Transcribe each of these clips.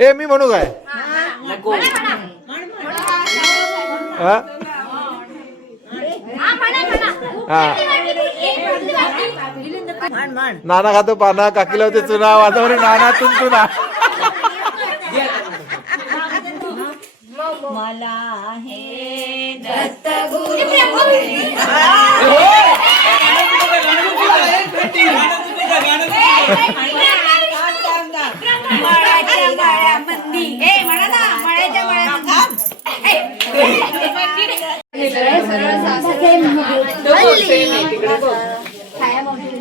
ए मी म्हणू काय नाना खातो पाना काकीला होते चुना वाजवणे नाना तुम चुना मला हे दत्त गुरु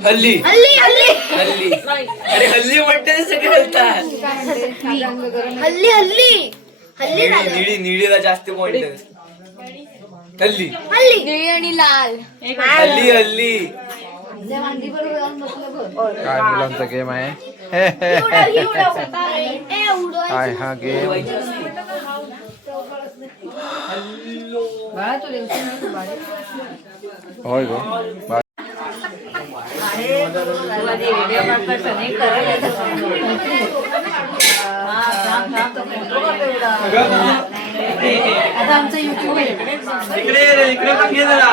हल्ली हल्ली हल्ली अरे हल्ली म्हणते सगळे हलतात हल्ली हल्ली हल्ली निळी निळीला जास्त पॉइंट हल्ली हल्ली निळी आणि लाल हल्ली हल्ली काय मुलांचा गेम आहे काय हा गेम होय गो आता आमचं युट्यूब आहे इकडे पण घे जरा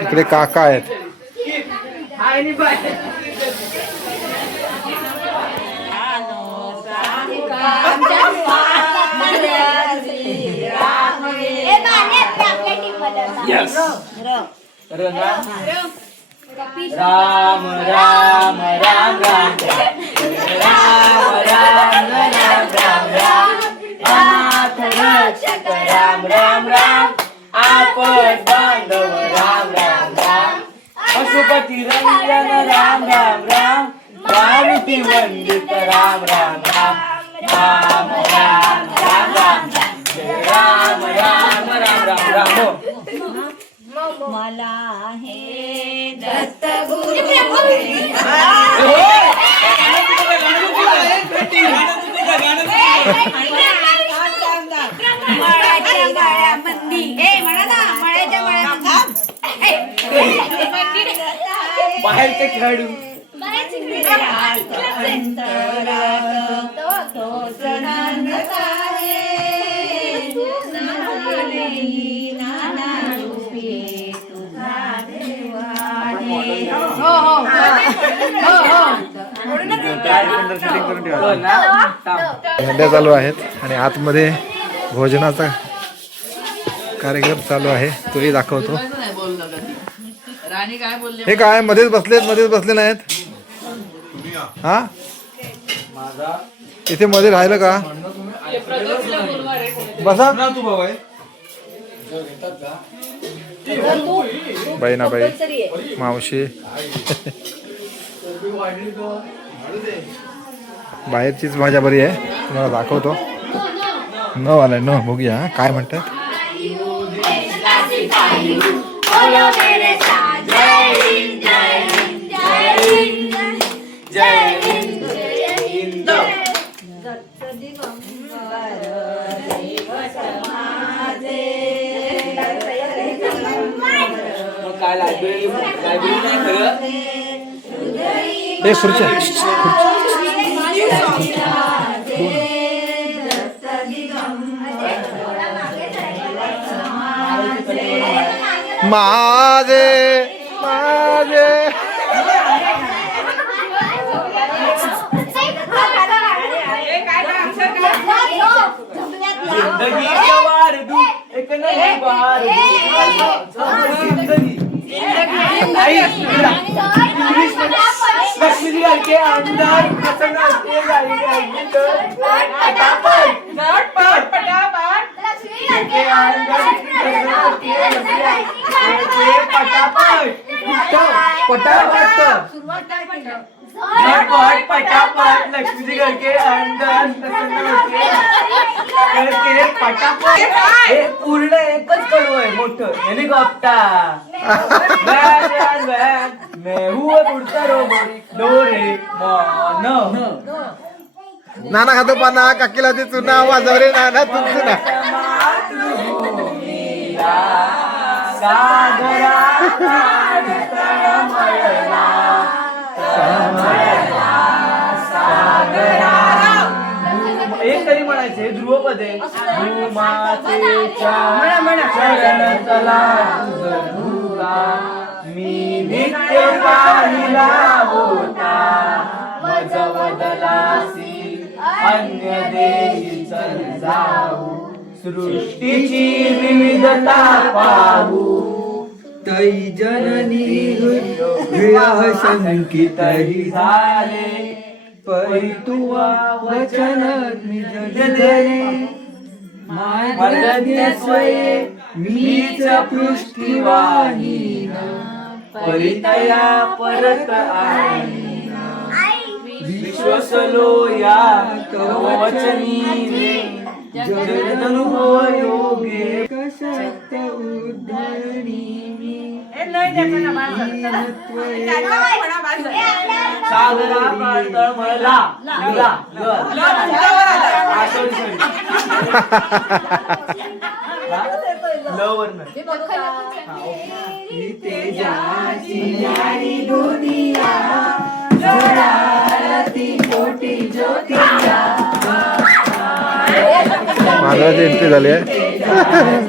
इकडे काका आहेत राम राम राम राम राम राम राम आपण बांधव राम राम राम पशुपती रंजन राम राम राम मारुती वंदित राम राम राम राम राम राम राम राम राम राम राम राम मला हे दत्त गुरु बाहेरचे खेळाडू भेंड्या चालू आहेत आणि आतमध्ये भोजनाचा कार्यक्रम चालू आहे तोही दाखवतो हे काय मध्येच बसले नाहीत हा इथे मध्ये राहिलं का बसा बाई ना बाई मावशी बाहेरचीच मजा बरी आहे तुम्हाला दाखवतो न आलाय न बघूया काय म्हणतात हे खुर्च्या माझे माझे अंदर पटापट झटपट पटापट लक्ष्मीची गडके अंदर पटापट हे पूर्ण एकच कडू आहे मोठं हेलिकॉप्टर व्हॅन व्हॅन मैं हुआ उड़ता डोरेमॉन नाना खातो पाना काकीला ते चुना वाजव रे नाना तू चुना एक तरी म्हणायचे ध्रुवपद आहे भूमातेच्या चरण तला तुझा मी नित्य पाहिला होता मज बदलासी अन्य देशी चल जाऊ सृष्टीची विविधता पाहू तै जननी हृदयाह शंकित ही झाले परितुवा वचन निजले मर्दन्य स्वये मीच पृष्ठवाहीन परितया परत आई विश्वसलो या वचनी जगदनुभव योगे कशक्त उद्धरणी सागरा पातळ मला लवर्ण महाराज एंट्री झाली आहे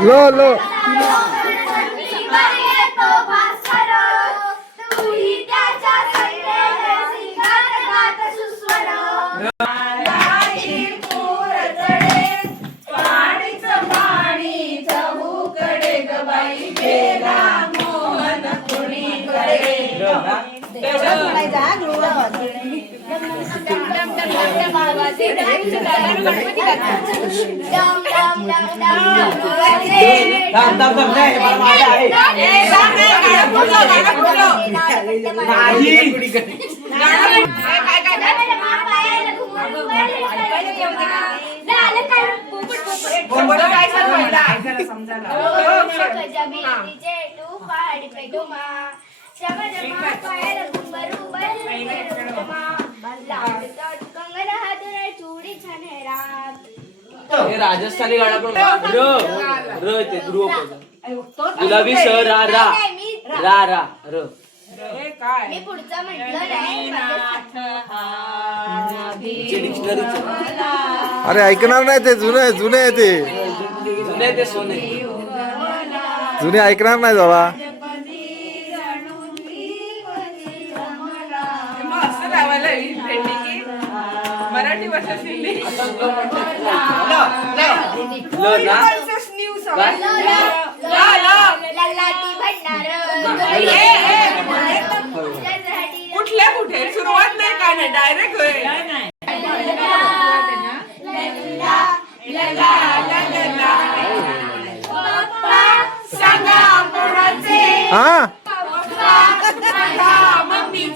लो लो राजस्थानी गाणं पण र ते ध्रुवपद गुलाबी स रा रा रा रा र मी पुढचा म्हटलं डिक्शनरीचं अरे ऐकणार नाही ते जुने जुने आहे ते जुने ते सोने जुने ऐकणार नाही बाबा मराठी भाषा हिंदी कुठल्या कुठे सुरुवात नाही काय नाही डायरेक्ट हा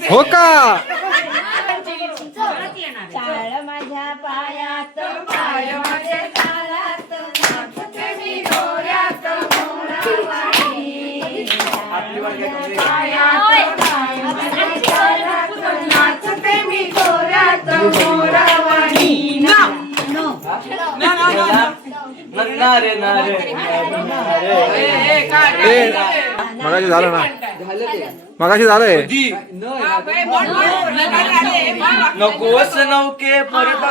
हो का चाळ माझ्या पायात पाय माझे तालात नाचते मी दोऱ्यात मोरावाणी पायात पाय माझे तालात नाचते मी दोऱ्यात मोरावाणी नारे नारे मगाशी झालं ना मगाशी झालंय नकोस नौके परत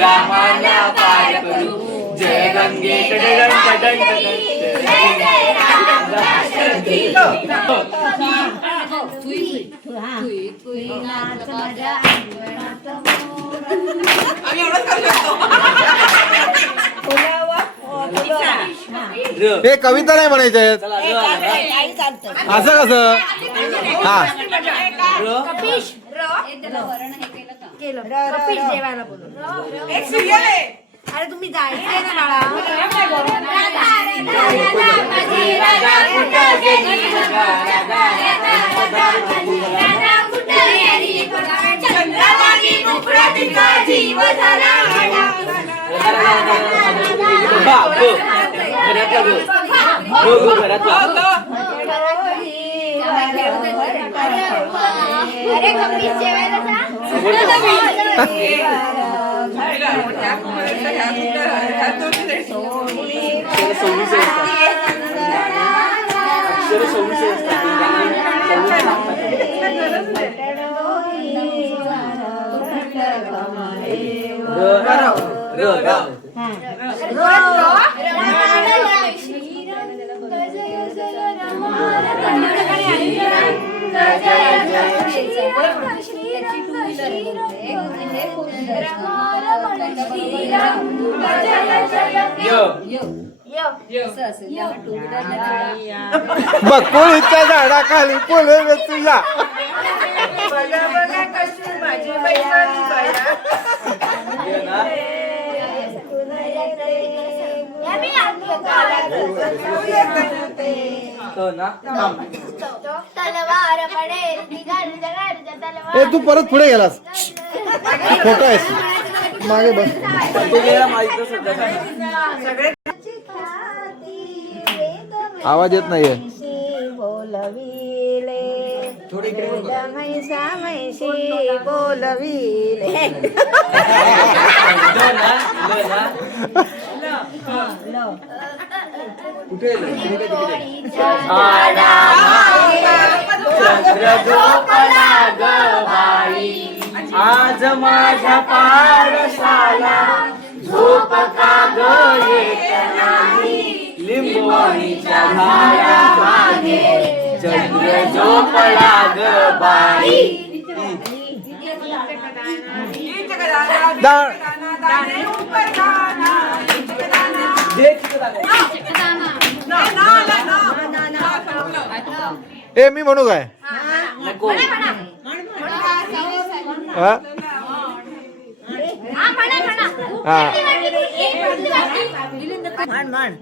रामाला पार करू जय गंगे टडडण टडण हे कविता नाही म्हणायच्या आहेत. असं कसं हा एक सिरियल आहे. अरे तुम्ही जायचंय ना बाळा अरे कपीस जेवायला बकुळीच्या झाडाखाली फुलं तुझ्या तलवार पडेल ए तू परत पुढे गेलास खोटा आहेस मागे बस आवाज येत नाहीये बोलविले म्हैसा म्हैशी बोलविले आज माझ्या पारसाला झोप का ग येत नाही लिंबोणीच्या झाडामागे चंद्र झोपला ग बाई ए मी म्हणू काय हा?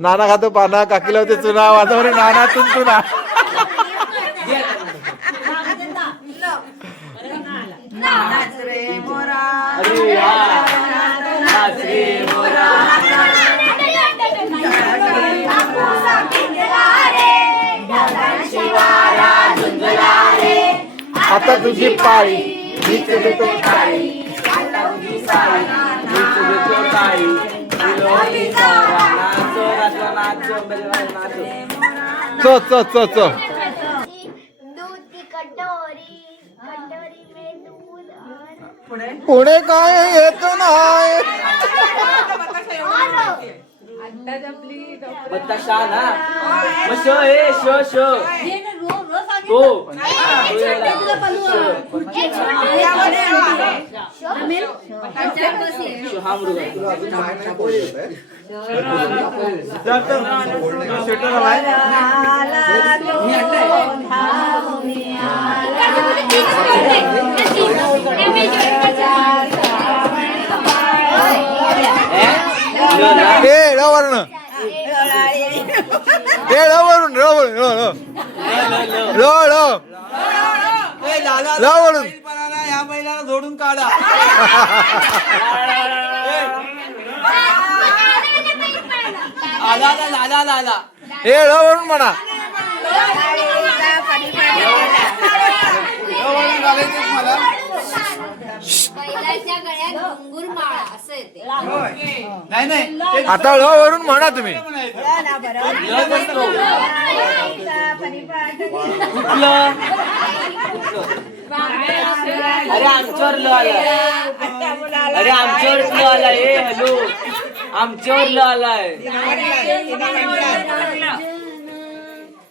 नाना खातो पाना काकीला होते चुना माझा म्हणे नाना तुन चुना अरे नाच रे मोरा आता तुझी पाळी मीच देतो काळी चो चो चो चो दूध की कटोरी कटोरी में दूध पुणे काय येत नाही बताशा ना मग शो ए शो शो तो हा वरून या महिलाला जोडून काढा आला लाला लाला वरून म्हणा घालायचे मला बैलाच्या गळ्यात घुंगूर माळा असं येते. नाही नाही आता ळ वरून म्हणा तुम्ही. कुठलं? अरे आमच्यावर ल आला. अरे आमच्यावर ल आला. ए हॅलो आमच्यावर ल आलाय.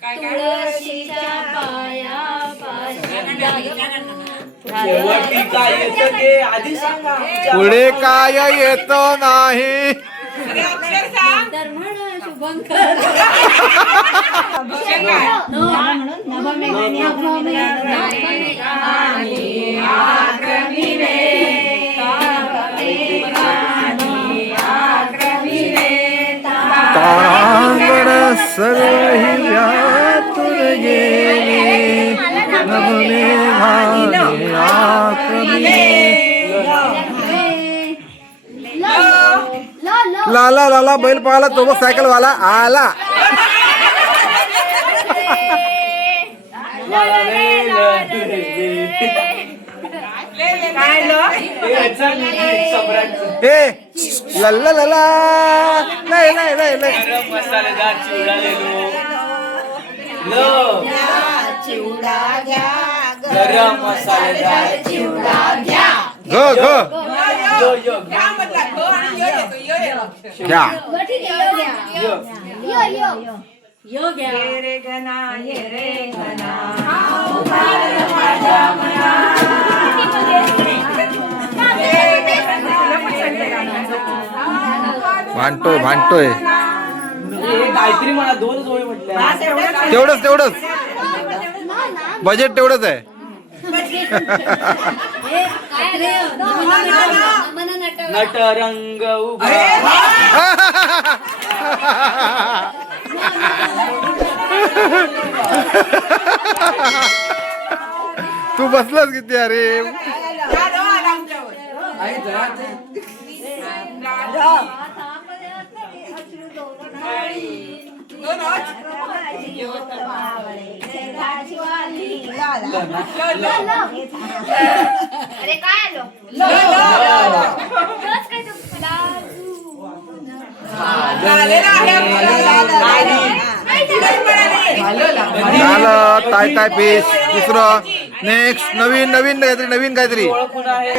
तुळशीच्या पायापाशी शेवटी काय येतं ते आधी सांगा. पुढे काय येत नाही. तर म्हण शुभंकर. तारांगण सर्व हिऱ्यातून गेली नभने घाले आक्रमी. लाला लाला बैल पाहाला तो बघ सायकल वाला आला. ए लल्ला लला नाही नाही नाही नाही. गरम मसालेदार चिवडा लेलो. गरम मसालेदार चिवडा घ्या. घ घ यो यो घ्या. भांडतोय भांडतोय. काहीतरी मला 2 जोडी म्हटल्या. तेवढंच तेवढंच बजेट तेवढंच आहे. नट रंग उभा. तू बसलास किती अरे. अरे काय आलो झालं टाय टाय पीस. दुसरं नेक्स्ट नवीन नवीन काहीतरी नवीन काहीतरी. ओळखून आहे.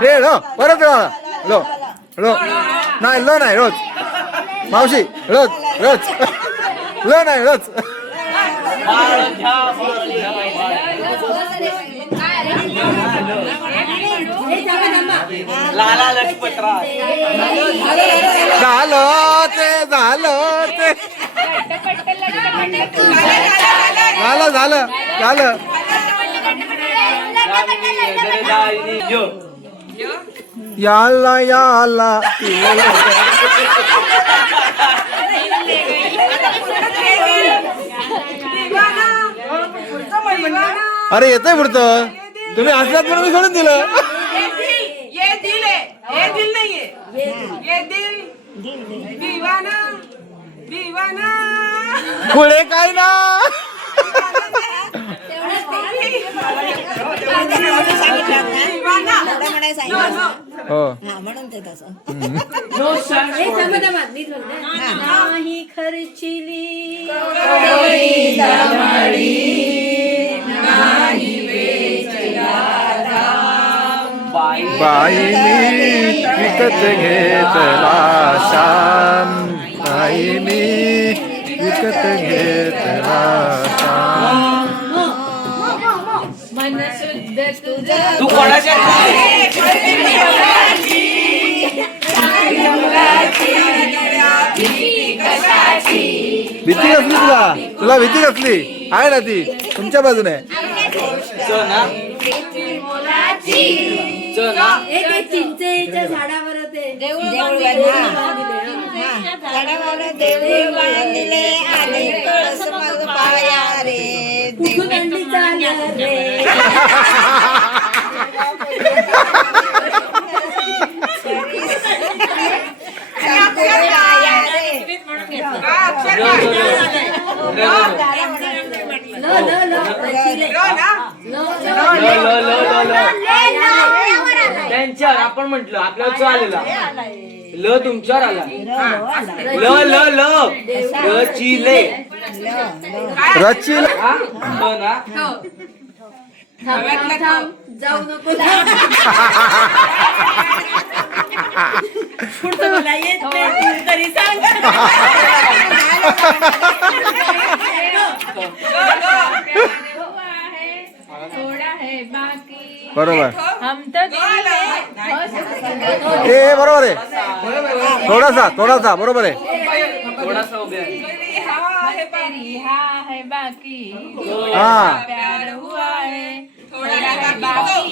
हे लो परत लो लो नाही लो नाही रोज मावशी रोज रोज लो नाही रोज. बाळ घ्या, बाळ घ्या, बाळ. लाला लजपतराव. झालं ते झालं ते झालं झालं झालं. यो याला याला अरे येतंय पुढचं. तुम्ही असलात म्हणून मी सोडून दिलं. ये दिल है, ये दिल नहीं है, ये दिल दीवाना दीवाना. पुढे काय ना. हो नाही खर्चिली बाईनी विकत घेतला शान. बाईनी विकत घेतला शान. मन शुद्ध तुझ तू कोणाच्या भीती कसली तुला. तुला भीती कसली आहे ना ती तुमच्या बाजूने. चिंचेच्या झाडावर होते झाडावर देऊळ बांधले आले कळस मग पाया रे. रे त्यांच्यावर आपण म्हंटल आपल्यावर च आलेला ल तुमच्यावर आला ल ल ल रचिले रचिल हा ल ना जाऊ नको पुढचं मला येत नाही तरी सांग थोडा है बाकी बरोबर हम तो ए बरोबर आहे थोडासा बरोबर आहे थोडासा उभ्या तेरी हाँ है बाकी हा प्यार हुआ है थोड़ा है बाकी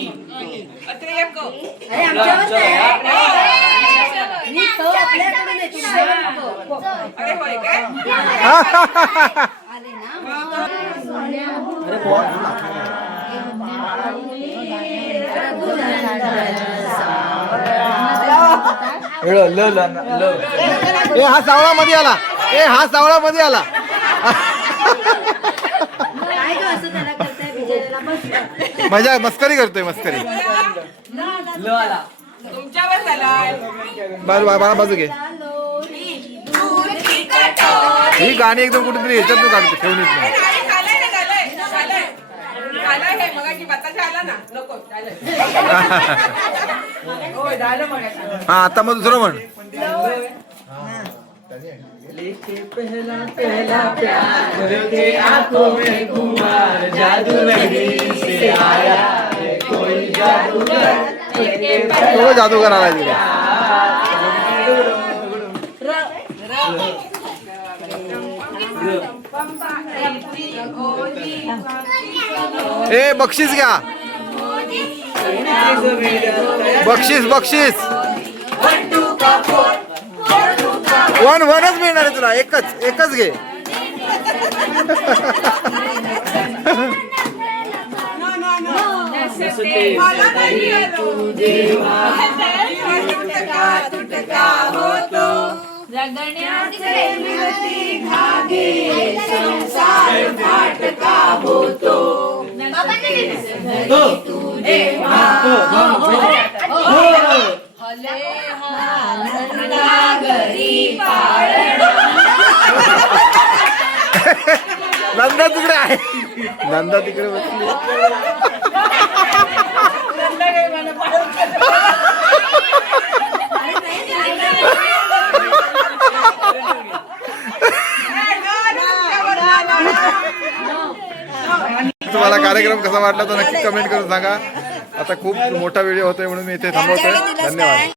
अरे होय काय ल ल ल ए हा सावळा मध्ये आला काय गं असं त्याला करताय बिचाऱ्याला बस मजा मस्करी करतोय मस्करी ल आला तुमच्यावर झालाय बाळा बाजू घे ही गाणी एकदम कुठेतरी ह्याच्यातून काढतो ठेवून येत नाही झालंय हे मगाशी बताशा आला ना नको हा आता मग दुसरं म्हण लेके पहला पहला प्यार थे आंखों में खुमार जादू नहीं से आया है कोई जादूगर तो जादूगर आला तिथे ए बक्षीस घ्या बक्षीस वनच मिळणार आहे तुला एकच घे जगण्याचे मिळती धागे संसार फाटका होतो नंदा तिकडे आहे नंदा तिकडे बसली तुम्हाला कार्यक्रम कसा वाटला तो नक्की कमेंट करून सांगा. आता खूप मोठा व्हिडिओ होतोय म्हणून मी इथे थांबवतोय. धन्यवाद.